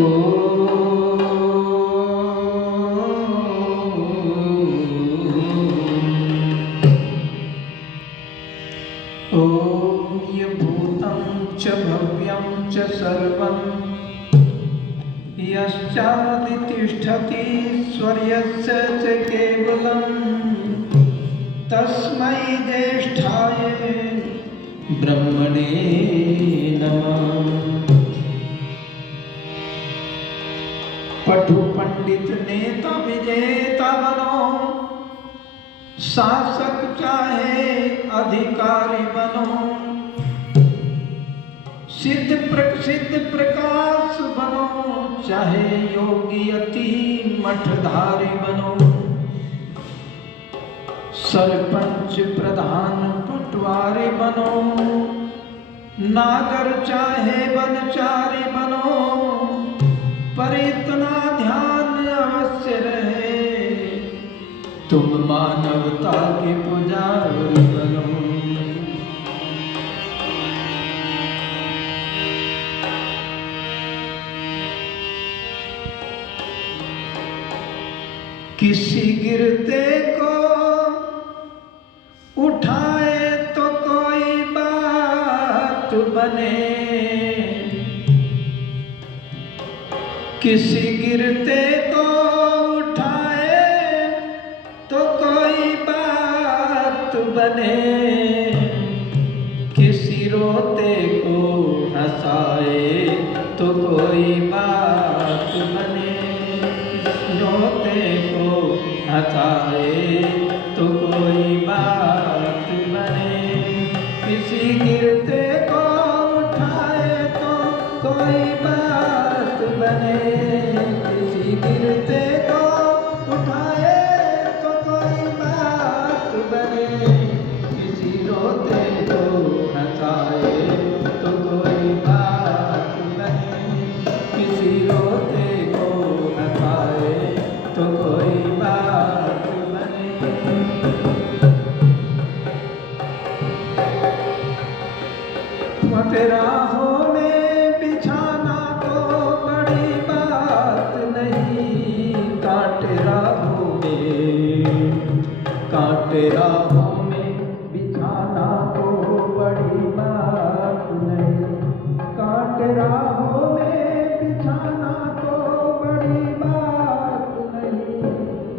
ॐ यभूतं च भव्यं च सर्वं यश्चादितिष्ठति स्वर्यस्य च केवलं तस्मै ज्येष्ठाय ब्रह्मणे नमः। पटु पंडित नेता विजेता बनो, शासक चाहे अधिकारी बनो, सिद्ध प्रसिद्ध प्रकाश बनो, चाहे योगी अति मठधारी बनो, सरपंच प्रधान पटवारी बनो, नागर चाहे वनचारी बनो, पर इतना ध्यान अवश्य रहे तुम मानवता के पुजारी बनो। किसी गिरते को उठाए तो कोई बात बने, किसी गिरते को उठाए तो कोई बात बने, किसी रोते को हंसाए तो कोई बात बने, रोते को हंसाए तो कोई बात बने, किसी गिरते को उठाए तो कोई बात बने, किसी गिरते को उठाए तो कोई बात बने, किसी रोते को हंसाए तो कोई बात बने, किसी रोते को हंसाए तो कोई बात बने। राहों में बिछाना तो बड़ी बात नहीं, कांटे राहों में बिछाना तो बड़ी बात नहीं, कांटे राहों में बिछाना तो बड़ी बात नहीं,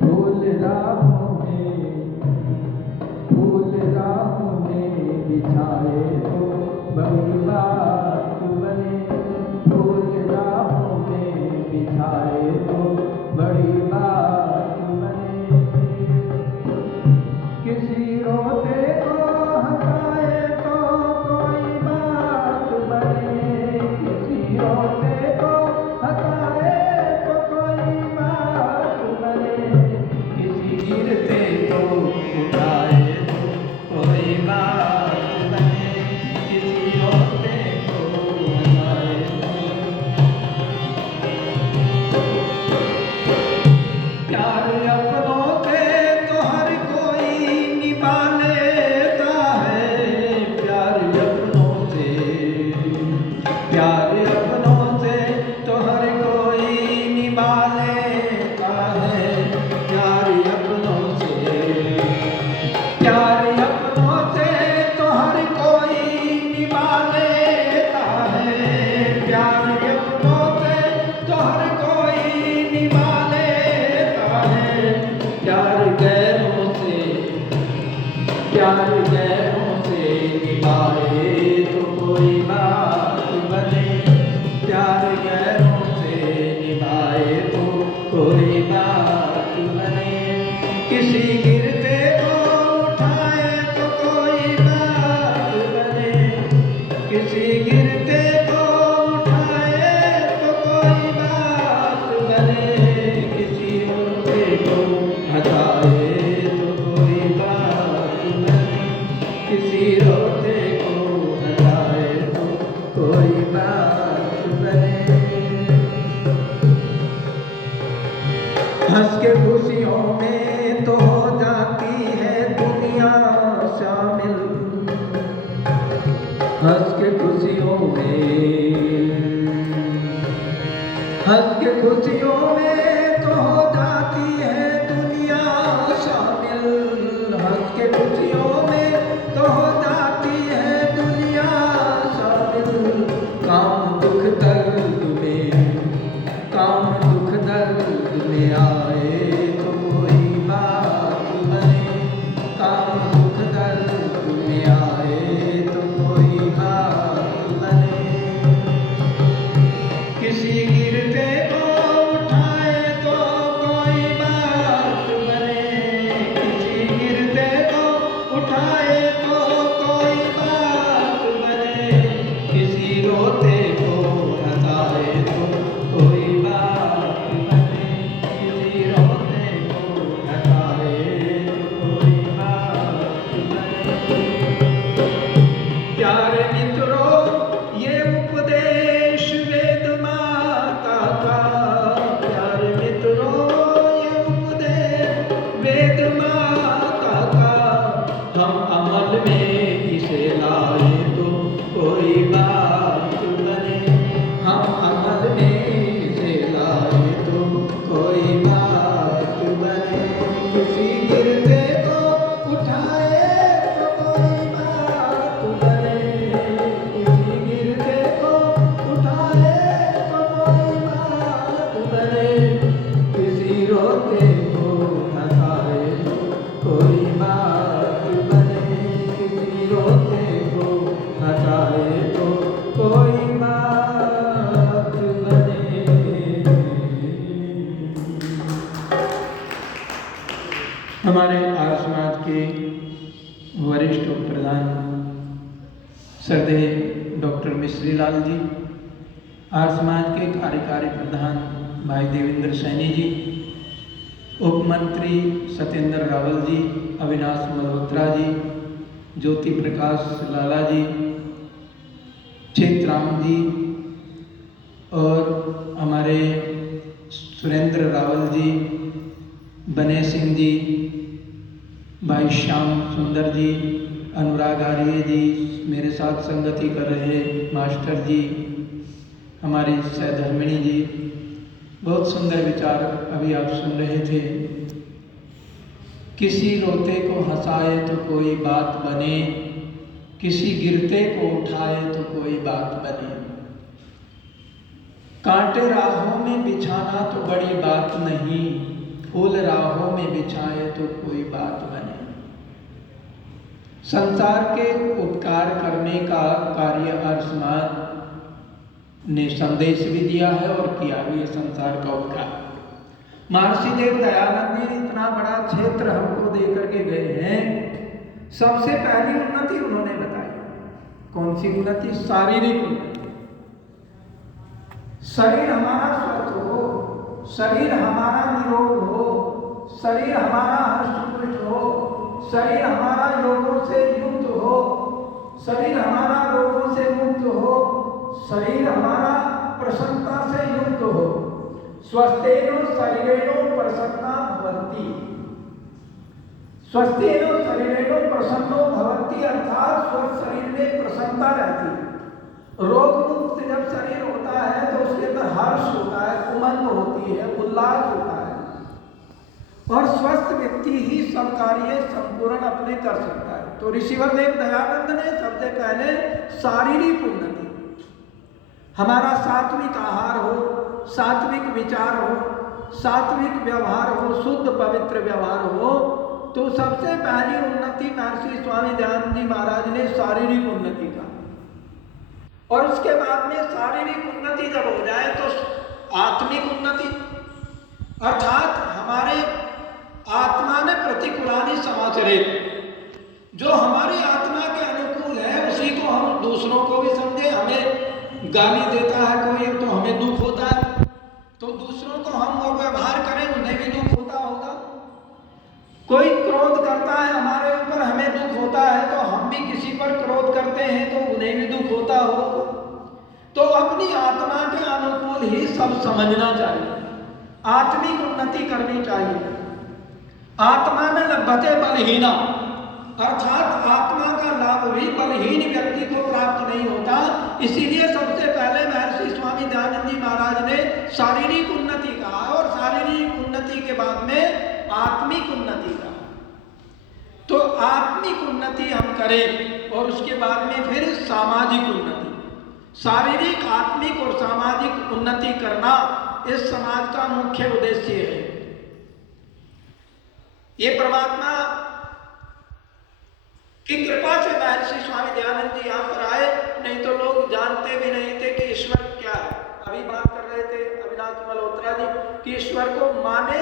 फूल राहों में बिछाए तो बड़ी बात बने, फूल राहों में बिछाए तो बड़ी बात बने, किसी रोते को हंसाए तो कोई बात बने, किसी रोते को हंसाए तो कोई बात बने, किसी गिरते को उठाए तो कोई बात बने, किसी रोते को हंसाए प्यार अपनों से तो हर कोई निभा लेता है, प्यार अपनों से तो हर कोई निभा लेता है, प्यार अपनों से तो हर कोई निभा लेता है, प्यार अपनों से तो हर कोई निभा लेता है, प्यार गैरों से निभाए तो कोई बात बने, प्यार गैरों से निभाए तो कोई बात बने, किसी गिरते को उठाए तो कोई बात बने, किसी गिरते को उठाए तो कोई बात बने, किसी रोते को हंसाए तो कोई बात बने, किसी रोते को हंसाए तो कोई बात बने। हंस के खुशियों में तो हो जाती है दुनिया शामिल, हंस के खुशियों में हंस के खुशियों में तो हो जाती है दुनिया शामिल, हंस के खुशियों में तो हो जाती है दुनिया शामिल। काम दुख दर्द में, काम दुख दर्द में आए तो कोई बात बने, काम दुख दर्द में आए तो कोई बात बने। किसी गिरते को उठाए तो कोई बात बने, किसी गिरते को उठाए तो कोई बात बने, किसी रोते को हंसाए तो कोई बात बने, किसी रोते को हंसाए तो कोई बात बने। प्यारे मित्रों, ये उपदेश वेद माता का, प्यारे मित्रों ये उपदेश वेद माता का, हम अमल में इसे लाए तो कोई बात बने, हम अमल में इसे लाए तो कोई बात बने। किसी गिरते को उठाए तो कोई बात बने, किसी गिरते को उठाए तो कोई बात बने, किसी रोते को हंसाए तो कोई बात बने, किसी रोते को हंसाए तो कोई बात बने। हमारे आर्य समाज के वरिष्ठ उप प्रधान श्रद्धेय डॉक्टर मिश्री लाल जी, आर्य समाज के कार्यकारी प्रधान भाई देवेंद्र सैनी जी, उप मंत्री सत्येंद्र रावल जी, अविनाश मल्होत्रा जी, ज्योति प्रकाश लाला जी, क्षेत्राम जी और हमारे सुरेंद्र रावल जी, बने सिंह जी, भाई श्याम सुंदर जी, अनुराग आर्य जी, मेरे साथ संगति कर रहे मास्टर जी, हमारी सहधर्मिणी जी, बहुत सुंदर विचार अभी आप सुन रहे थे। किसी रोते को हंसाए तो कोई बात बने, किसी गिरते को उठाए तो कोई बात बने। कांटे राहों में बिछाना तो बड़ी बात नहीं, फूल राहों में बिछाए तो कोई बात बने। संसार के उपकार करने का कार्य आर्य समाज ने संदेश भी दिया है और किया भी है संसार का उपकार। महर्षि देव दयानंद जी इतना बड़ा क्षेत्र हमको दे करके गए हैं, सबसे पहली उन्नति उन्होंने बताई। कौन सी उन्नति? शारीरिक उन्नति। शरीर हमारा स्वस्थ हो, शरीर हमारा निरोग हो, शरीर हमारा हर्षपुष्ट हो, शरीर हमारा योगों से युक्त हो, शरीर हमारा रोगों से मुक्त हो, शरीर हमारा प्रसन्नता से युक्त हो। स्वस्थेनो शरीरेनो प्रसन्ना भवन्ति, स्वस्थेनो शरीरेनो प्रसन्नो भवन्ति, अर्थात स्वस्थ शरीर में प्रसन्नता रहती है। रोग मुक्त जब शरीर होता है तो उसके अंदर हर्ष होता है, उमंग होती है, उल्लास होता है, और स्वस्थ व्यक्ति ही सब कार्य संपूर्ण अपने कर सकता है। तो ऋषिवर देव दयानंद ने सबसे पहले शारीरिक उन्नति, हमारा सात्विक आहार हो, सात्विक विचार हो, सात्विक व्यवहार हो, शुद्ध पवित्र व्यवहार हो, तो सबसे पहली उन्नति महर्षि स्वामी दयानंद जी महाराज ने शारीरिक उन्नति का। और उसके बाद में शारीरिक उन्नति जब हो जाए तो आत्मिक उन्नति, अर्थात हमारे आत्मा ने प्रतिकूलानि समाचरेत्, जो हमारी आत्मा के अनुकूल है उसी को हम दूसरों को भी समझे। हमें गाली देता है कोई तो हमें दुख होता है, तो दूसरों को हम वो व्यवहार करें उन्हें भी दुख होता होगा। कोई क्रोध करता है हमारे ऊपर, हमें दुख होता है, तो हम भी किसी पर क्रोध करते हैं तो उन्हें भी दुख होता होगा। तो अपनी आत्मा के अनुकूल ही सब समझना चाहिए, आत्मिक उन्नति करनी चाहिए। आत्मा में लभते बलहीना, अर्थात आत्मा का लाभ भी बलहीन व्यक्ति को प्राप्त नहीं होता। इसीलिए सबसे पहले महर्षि स्वामी दयानंद जी महाराज ने शारीरिक बाद में आत्मिक उन्नति का। तो आत्मिक उन्नति हम करें और उसके बाद में फिर सामाजिक उन्नति। शारीरिक, आत्मिक और सामाजिक उन्नति करना इस समाज का मुख्य उद्देश्य है। ये परमात्मा की कृपा से महर्षि स्वामी दयानंद जी यहाँ पर आए, नहीं तो लोग जानते भी नहीं थे कि ईश्वर क्या है। अभी बात कर रहे थे अविनाश मल्होत्रा जी कि ईश्वर को माने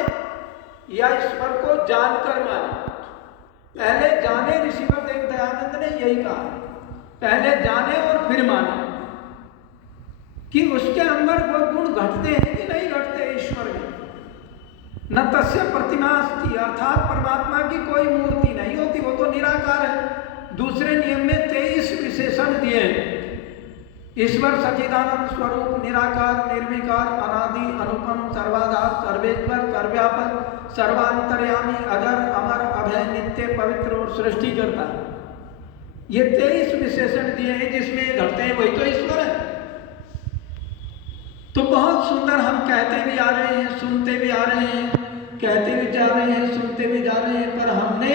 या ईश्वर को जानकर माने। पहले जाने, ऋषिवर देव दयानंद ने यही कहा, पहले जाने और फिर माने कि उसके अंदर वो गुण घटते हैं कि नहीं घटते ईश्वर में। न तस्य प्रतिमा अस्ति, अर्थात परमात्मा की कोई मूर्ति नहीं होती, वो तो निराकार है। दूसरे नियम में 23 विशेषण दिए हैं। ईश्वर सच्चिदानंद स्वरूप, निराकार, निर्विकार, अनादि, अनुपम, सर्वाधार, सर्वेश्वर, सर्वव्यापक, सर्वांतर्यामी, अजर, अमर, अभय, नित्य, पवित्र और सृष्टि करता है। ये 23 विशेषण दिए हैं जिसमें घटते हैं वही तो ईश्वर है। तो बहुत सुंदर हम कहते भी आ रहे हैं, सुनते भी आ रहे हैं, कहते भी जा रहे हैं, सुनते भी जा रहे हैं, पर हमने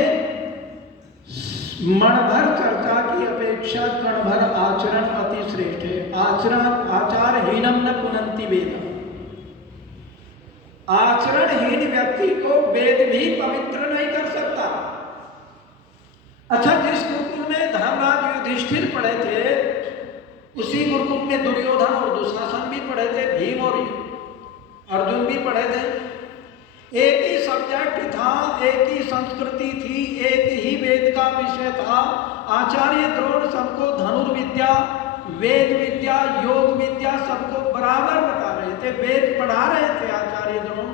मणभर चर्चा की अपेक्षा कणभर आचरण अति श्रेष्ठ है। आचारहीनम न पुनंति वेद। आचरणहीन व्यक्ति को वेद भी पवित्र नहीं कर सकता। अच्छा, जिस गुरुकुल में धर्मराज युधिष्ठिर पढ़े थे उसी गुरुकुल में दुर्योधन और दुशासन भी पढ़े थे, भीम और अर्जुन भी पढ़े थे। एक ही सब्जेक्ट था, एक ही संस्कृति थी, एक ही वेद का विषय था। आचार्य द्रोण सबको धनुर्विद्या, वेद विद्या, योग विद्या सबको बराबर बता रहे थे, वेद पढ़ा रहे थे आचार्य द्रोण।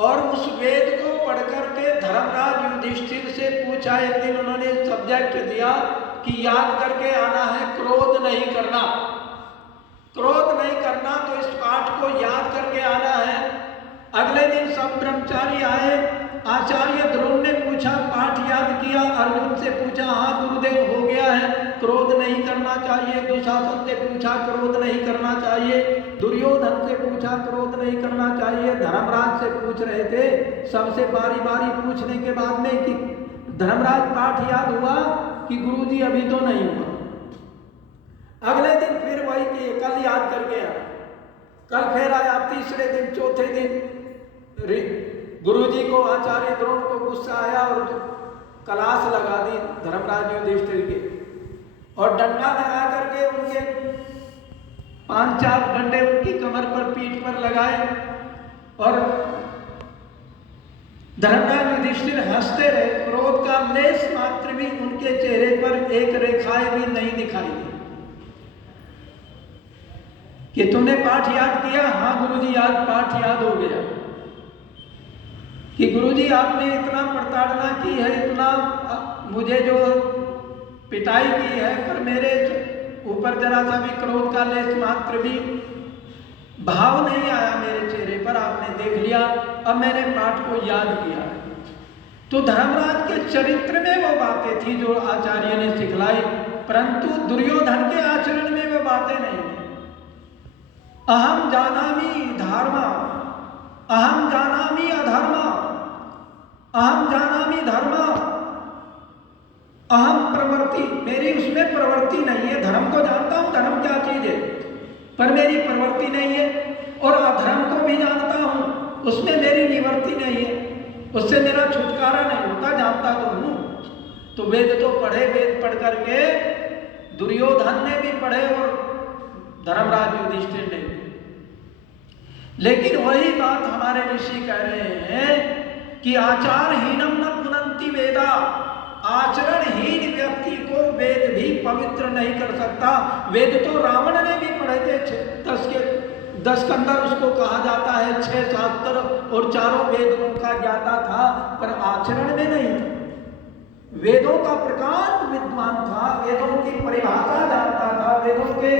और उस वेद को पढ़ करके धर्मराज युधिष्ठिर से पूछा, एक दिन उन्होंने सब्जेक्ट दिया कि याद करके आना है, क्रोध नहीं करना। क्रोध नहीं करना तो इस पाठ को याद करके आना है। अगले दिन सब ब्रह्मचारी आए, आचार्य द्रोण ने पूछा, पाठ याद किया? अर्जुन से पूछा, हाँ गुरुदेव हो गया है, क्रोध नहीं करना चाहिए। दुशासन से पूछा, क्रोध नहीं करना चाहिए। दुर्योधन से पूछा, क्रोध नहीं करना चाहिए। धर्मराज से पूछ रहे थे। सबसे बारी बारी पूछने के बाद में कि धर्मराज पाठ याद हुआ कि गुरुजी अभी तो नहीं हुआ। अगले दिन फिर वही कि कल याद करके आया। कल फिर आया, तीसरे दिन, चौथे दिन गुरुजी को, आचार्य द्रोण को गुस्सा आया और क्लास लगा दी धर्मराज युधिष्ठिर के, और डंडा लगा करके उनके 5-4 डंडे उनकी कमर पर, पीठ पर लगाए। और धर्मराज युधिष्ठिर हंसते रहे। क्रोध का लेश मात्र भी उनके चेहरे पर एक रेखाएं भी नहीं दिखाई दी। कि तुमने पाठ याद किया? हाँ गुरुजी याद, पाठ याद हो गया। कि गुरुजी आपने इतना प्रताड़ना की है, इतना मुझे जो पिटाई की है, पर मेरे ऊपर जरा सा भी क्रोध का लेश मात्र भी भाव नहीं आया मेरे चेहरे पर, आपने देख लिया। अब मैंने पाठ को याद किया। तो धर्मराज के चरित्र में वो बातें थी जो आचार्य ने सिखलाई, परंतु दुर्योधन के आचरण में वो बातें नहीं। अहम जानामि धर्म, अहम जानामि अधर्म, अहम जानामि धर्म, अहम प्रवृत्ति। मेरी उसमें प्रवृत्ति नहीं है। धर्म को जानता हूं, धर्म क्या चीज है, पर मेरी प्रवृत्ति नहीं है। और अधर्म को भी जानता हूं, उसमें मेरी निवृत्ति नहीं है, उससे मेरा छुटकारा नहीं होता, जानता तो हूं। तो वेद तो पढ़े, वेद पढ़ करके दुर्योधन ने भी पढ़े और धर्मराज युधिष्ठिर ने भी। लेकिन वही बात हमारे ऋषि कह रहे हैं कि आचारहीनम न पुनंति वेदा। आचरणहीन व्यक्ति को वेद भी पवित्र नहीं कर सकता। वेद तो रावण ने भी पढ़े थे, 10 के अंदर उसको कहा जाता है 6 शास्त्र और 4 वेदों का ज्ञाता था, पर आचरण में नहीं था। वेदों का प्रकांड विद्वान था, वेदों की परिभाषा जानता था, वेदों के